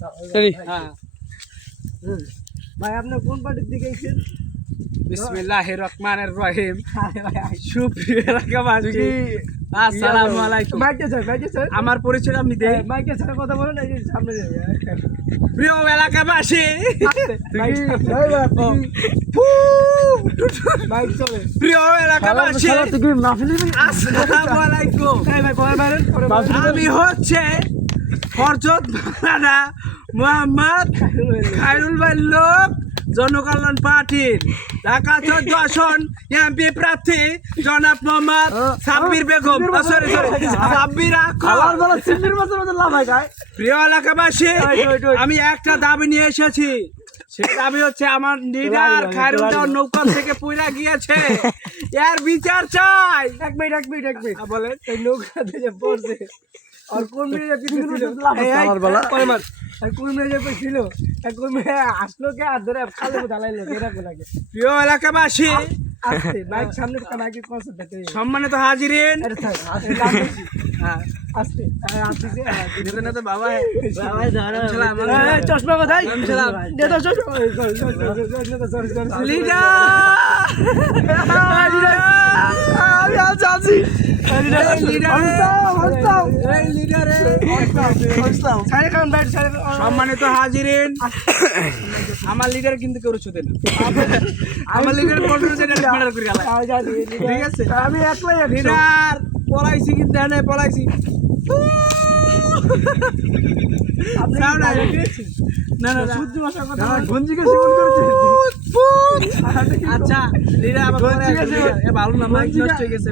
হ্যাঁ ভাই আপনি কোন পার্টির দিকে গেছেন? বিসমিল্লাহির রহমানির রহিম। সুপ্রিয় এলাকাবাসী, আসসালামু আলাইকুম। মাইকে স্যার আমার পরিচয় আমি দেই। মাইকে স্যার কথা বলেন, এই যে সামনে প্রিয় এলাকাবাসী, মাইক চলে। প্রিয় এলাকাবাসী, আসসালামু আলাইকুম। আমি হচ্ছে ফরজত মাওলানা মোহাম্মদ খায়রুল ভাই লোক, জনকল্যাণ পার্টির ঢাকা 14 আসন এমপি প্রার্থী জনাব মোহাম্মদ সাব্বির বেগম, সাব্বির আক্তার। প্রিয় এলাকাবাসী, আমি একটা দাবি নিয়ে এসেছি। সে দাবি হচ্ছে আমার লিডার খায়রুল নৌকা থেকে পুইরা গিয়েছে, এর বিচার চাই। এক মিনিট বলেন। এই নৌকাতে যে পড়ছে আর কোন মেয়ে পিছনে ছিল, কোন মেয়ে ছিল, কোন মেয়ে আসলো কে আর ধরে খালে ঢালাইলো, এরকম লাগে। প্রিয় এলাকাবাসী, আস্তে মাইক সামনে মাইকে কনসেপ্ট সম্মানিত হাজিরিন, আস্তে চশমা কোথায়? সম্মানিত হাজিরিন, আমার লিডার কিন্তু কেউ ছুতে না। আমার লিডার ঠিক আছে, আমি একলাই লিডার পলাইছি, কিন্তু পলাইছি। আচ্ছা লিডার ভালো না, মাইক নষ্ট হয়ে গেছে।